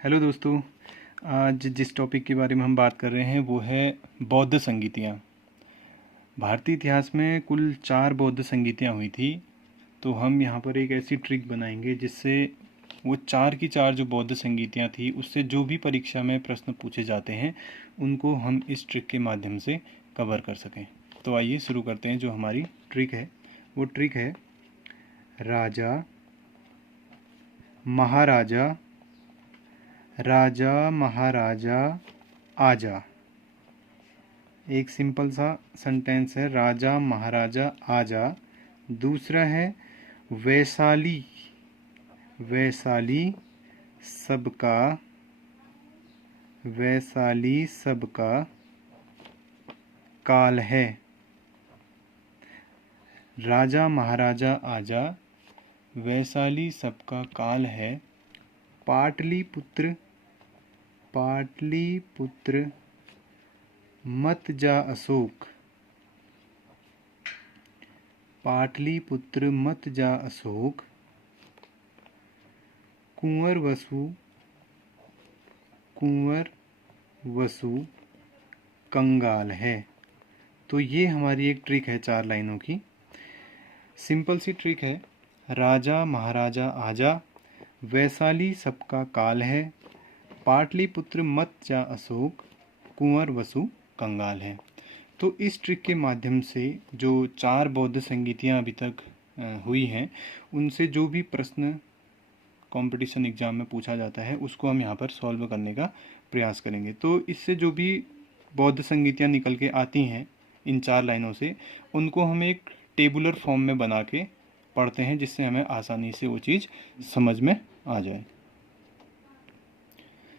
Hello दोस्तों। आज जिस टॉपिक के बारे में हम बात कर रहे हैं वो है बौद्ध संगीतियाँ। भारतीय इतिहास में कुल 4 बौद्ध संगीतियाँ हुई थी। तो हम यहाँ पर एक ऐसी ट्रिक बनाएंगे जिससे वो 4 की 4 जो बौद्ध संगीतियाँ थी उससे जो भी परीक्षा में प्रश्न पूछे जाते हैं उनको हम इस ट्रिक के माध्यम से कवर कर सकें। तो आइए शुरू करते हैं। जो हमारी ट्रिक है वो ट्रिक है राजा महाराजा राजा महाराजा आजा। एक सिंपल सा सेंटेंस है, राजा महाराजा आजा। दूसरा है वैशाली वैशाली सबका वैशाली सबका काल है। राजा महाराजा आजा, वैशाली सबका काल है। पाटलिपुत्र पाटलिपुत्र मत जा अशोक पाटलिपुत्र मत जा अशोक। कुंवर वसु कंगाल है। तो ये हमारी एक ट्रिक है 4 लाइनों की। सिंपल सी ट्रिक है, राजा महाराजा आजा, वैशाली सबका काल है, पाटलिपुत्र मत जा अशोक, कुंवर वसु कंगाल है। तो इस ट्रिक के माध्यम से जो 4 बौद्ध संगीतियाँ अभी तक हुई हैं उनसे जो भी प्रश्न कंपटीशन एग्ज़ाम में पूछा जाता है उसको हम यहाँ पर सॉल्व करने का प्रयास करेंगे। तो इससे जो भी बौद्ध संगीतियाँ निकल के आती हैं इन 4 लाइनों से, उनको हम एक टेबुलर फॉर्म में बना के पढ़ते हैं जिससे हमें आसानी से वो चीज़ समझ में आ जाए।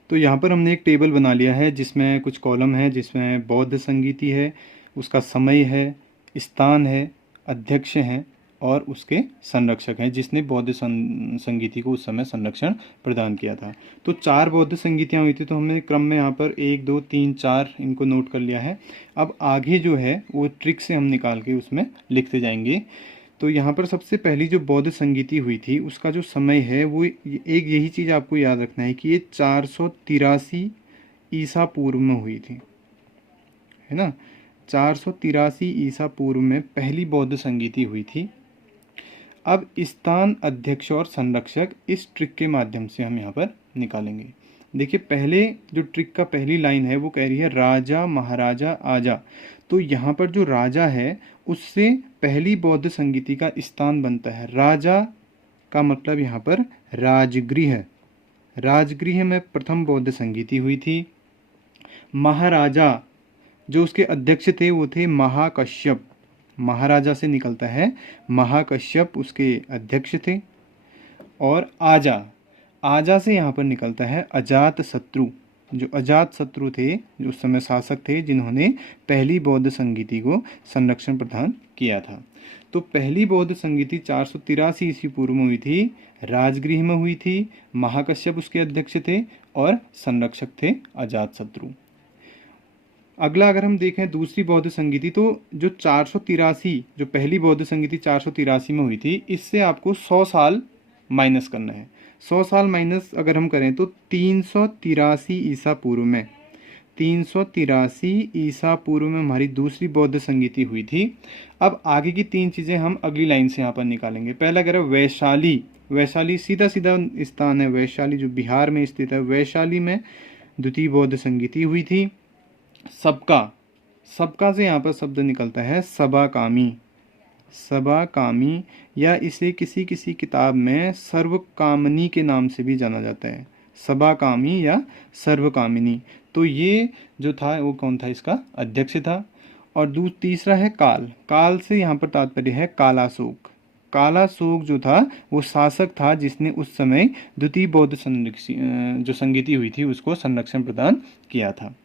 तो यहाँ पर हमने एक टेबल बना लिया है जिसमें कुछ कॉलम है, जिसमें बौद्ध संगीति है, उसका समय है, स्थान है, अध्यक्ष हैं और उसके संरक्षक हैं जिसने बौद्ध संगीति को उस समय संरक्षण प्रदान किया था। तो 4 बौद्ध संगीतियाँ हुई थी, तो हमने क्रम में यहाँ पर 1 2 3 4 इनको नोट कर लिया है। अब आगे जो है वो ट्रिक से हम निकाल के उसमें लिखते जाएंगे। तो यहाँ पर सबसे पहली जो बौद्ध संगीति हुई थी उसका जो समय है वो एक यही चीज़ आपको याद रखना है कि ये 483 ईसा पूर्व में हुई थी, है ना। 483 ईसा पूर्व में पहली बौद्ध संगीति हुई थी। अब स्थान, अध्यक्ष और संरक्षक इस ट्रिक के माध्यम से हम यहाँ पर निकालेंगे। देखिए, पहले जो ट्रिक का पहली लाइन है वो कह रही है राजा महाराजा आजा। तो यहाँ पर जो राजा है उससे पहली बौद्ध संगीति का स्थान बनता है। राजा का मतलब यहाँ पर राजगृह। राजगृह में प्रथम बौद्ध संगीति हुई थी। महाराजा, जो उसके अध्यक्ष थे वो थे महाकश्यप। महाराजा से निकलता है महाकश्यप, उसके अध्यक्ष थे। और आजा, आजा से यहाँ पर निकलता है अजात शत्रु। जो अजात शत्रु थे, जो उस समय शासक थे जिन्होंने पहली बौद्ध संगीति को संरक्षण प्रदान किया था। तो पहली बौद्ध संगीति 483 ईस्वी पूर्व में हुई थी, राजगृह में हुई थी, महाकश्यप उसके अध्यक्ष थे और संरक्षक थे अजात शत्रु। अगला अगर हम देखें दूसरी बौद्ध संगीति, तो जो 483 जो पहली बौद्ध संगीति 483 में हुई थी, इससे आपको 100 साल माइनस करना है। 100 साल माइनस अगर हम करें तो 383 ईसा पूर्व में 383 ईसा पूर्व में हमारी दूसरी बौद्ध संगीति हुई थी। अब आगे की 3 चीज़ें हम अगली लाइन से यहाँ पर निकालेंगे। पहला कह रहे वैशाली। वैशाली सीधा सीधा स्थान है, वैशाली जो बिहार में स्थित है, वैशाली में द्वितीय बौद्ध संगीति हुई थी। सबका, सबका से यहाँ पर शब्द निकलता है सबाकामी। सबाकामी, या इसे किसी किसी किताब में सर्वकामनी के नाम से भी जाना जाता है, सबाकामी या सर्वकामिनी। तो ये जो था वो कौन था, इसका अध्यक्ष था। और तीसरा है काल। काल से यहाँ पर तात्पर्य है कालाशोक। कालाशोक जो था वो शासक था जिसने उस समय द्वितीय बौद्ध जो संगीति हुई थी उसको संरक्षण प्रदान किया था।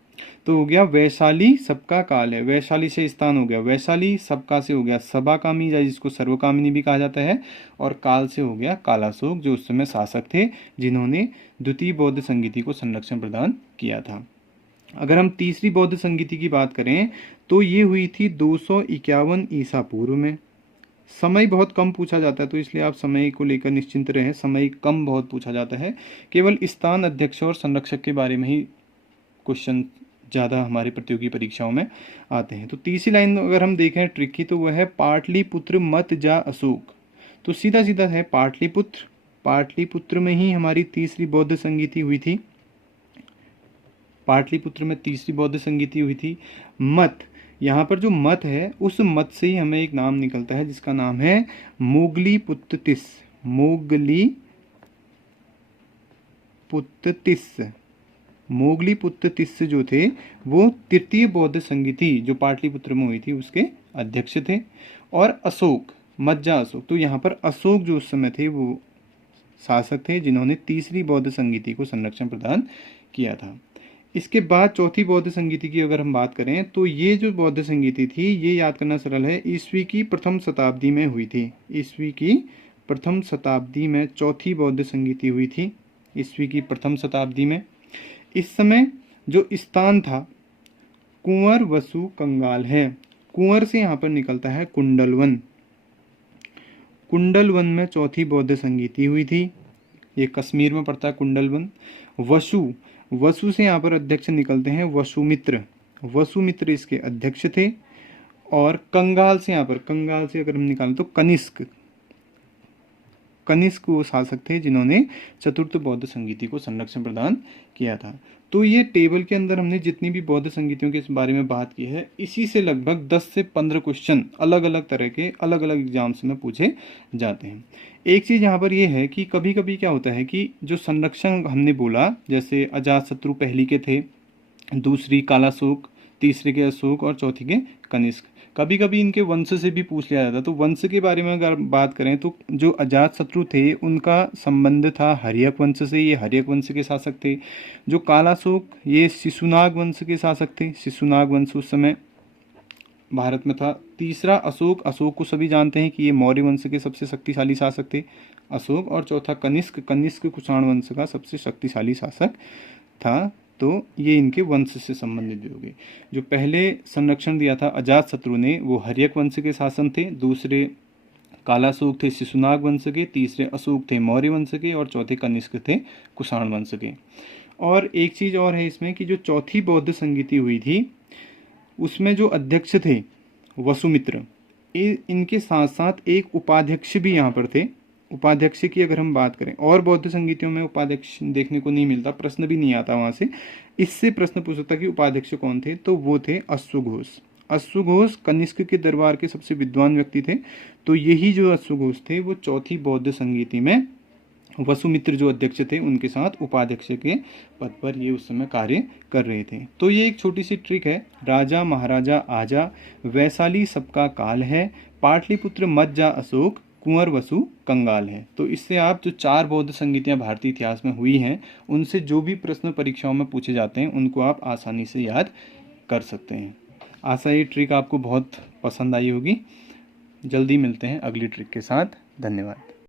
तो हो गया वैशाली सबका काल है, वैशाली से स्थान हो गया वैशाली, सबका से हो गया सबाकामी या जिसको सर्वकामिनी भी कहा जाता है, और काल से हो गया कालाशोक जो उस समय शासक थे जिन्होंने द्वितीय बौद्ध संगीति को संरक्षण प्रदान किया था। अगर हम तीसरी बौद्ध संगीति की बात करें तो ये हुई थी 251 ईसा पूर्व में। समय बहुत कम पूछा जाता है, तो इसलिए आप समय को लेकर निश्चिंत रहें, समय कम बहुत पूछा जाता है। केवल स्थान, अध्यक्ष और संरक्षक के बारे में ही क्वेश्चन ज़्यादा हमारे प्रतियोगी परीक्षाओं में आते हैं। तो तीसरी लाइन अगर हम देखें ट्रिक की, तो वह है पाटलिपुत्र मत जा अशोक। तो सीधा सीधा है पाटलिपुत्र, पाटलिपुत्र में ही हमारी तीसरी बौद्ध संगीति हुई थी, पाटलिपुत्र में तीसरी बौद्ध संगीति हुई थी। मत, यहाँ पर जो मत है उस मत से ही हमें एक नाम निकलता है जिसका नाम है मोगलीपुत्ततिस, मोगलीपुत्ततिस। मोगलीपुत्ततिस जो थे वो तृतीय बौद्ध संगीति जो पाटलिपुत्र में हुई थी उसके अध्यक्ष थे। और अशोक, मज्जा अशोक, तो यहाँ पर अशोक जो उस समय थे वो शासक थे जिन्होंने तीसरी बौद्ध संगीति को संरक्षण प्रदान किया था। इसके बाद चौथी बौद्ध संगीति की अगर हम बात करें, तो ये जो बौद्ध संगीति थी ये याद करना सरल है, ईस्वी की प्रथम शताब्दी में हुई थी। ईस्वी की प्रथम शताब्दी में चौथी बौद्ध संगीति हुई थी, ईस्वी की प्रथम शताब्दी में। इस समय जो स्थान था कुंवर वसु कंगाल है। कुंवर से यहाँ पर निकलता है कुंडलवन, कुंडलवन में चौथी बौद्ध संगीति हुई थी, ये कश्मीर में पड़ता है कुंडलवन। वसु, वसु से यहाँ पर अध्यक्ष निकलते हैं वसुमित्र, वसुमित्र इसके अध्यक्ष थे। और कंगाल से, यहाँ पर कंगाल से अगर हम निकालें तो कनिष्क, कनिष्क वो शासक थे जिन्होंने चतुर्थ बौद्ध संगीति को संरक्षण प्रदान किया था। तो ये टेबल के अंदर हमने जितनी भी बौद्ध संगीतियों के इस बारे में बात की है, इसी से लगभग 10 से 15 क्वेश्चन अलग अलग तरह के अलग अलग एग्जाम्स में पूछे जाते हैं। एक चीज़ यहाँ पर ये है कि कभी कभी क्या होता है कि जो संरक्षण हमने बोला, जैसे अजातशत्रु पहली के थे, दूसरी कालाशोक, तीसरे के अशोक और चौथी के कनिष्क, कभी कभी इनके वंश से भी पूछ लिया जाता। तो वंश के बारे में अगर बात करें तो जो अजातशत्रु थे उनका संबंध था हर्यक वंश से, ये हर्यक वंश के शासक थे। जो कालाशोक ये शिशुनाग वंश के शासक थे, शिशुनाग वंश उस समय भारत में था। तीसरा अशोक, अशोक को सभी जानते हैं कि ये मौर्य वंश के सबसे शक्तिशाली शासक थे, अशोक। और चौथा कनिष्क, कनिष्क कुषाण वंश का सबसे शक्तिशाली शासक था। तो ये इनके वंश से संबंधित हो गए। जो पहले संरक्षण दिया था अजातशत्रु ने वो हर्यक वंश के शासन थे, दूसरे कालाशोक थे शिशुनाग वंश के, तीसरे अशोक थे मौर्य वंश के और चौथे कनिष्क थे कुषाण वंश के। और एक चीज़ और है इसमें कि जो चौथी बौद्ध संगीति हुई थी उसमें जो अध्यक्ष थे वसुमित्र, इनके साथ साथ एक उपाध्यक्ष भी यहाँ पर थे। उपाध्यक्ष की अगर हम बात करें, और बौद्ध संगीतियों में उपाध्यक्ष देखने को नहीं मिलता, प्रश्न भी नहीं आता वहाँ से, इससे प्रश्न पूछ सकता कि उपाध्यक्ष कौन थे, तो वो थे अश्वघोष। अश्वघोष कनिष्क के दरबार के सबसे विद्वान व्यक्ति थे। तो यही जो अश्वघोष थे वो चौथी बौद्ध संगीति में वसुमित्र जो अध्यक्ष थे उनके साथ उपाध्यक्ष के पद पर ये उस समय कार्य कर रहे थे। तो ये एक छोटी सी ट्रिक है, राजा महाराजा आजा, वैशाली सबका काल है, पाटलिपुत्र मत जा अशोक, कुंवर वसु कंगाल है। तो इससे आप जो 4 बौद्ध संगीतियाँ भारतीय इतिहास में हुई हैं उनसे जो भी प्रश्न परीक्षाओं में पूछे जाते हैं उनको आप आसानी से याद कर सकते हैं। आशा ये ट्रिक आपको बहुत पसंद आई होगी। जल्दी मिलते हैं अगली ट्रिक के साथ। धन्यवाद।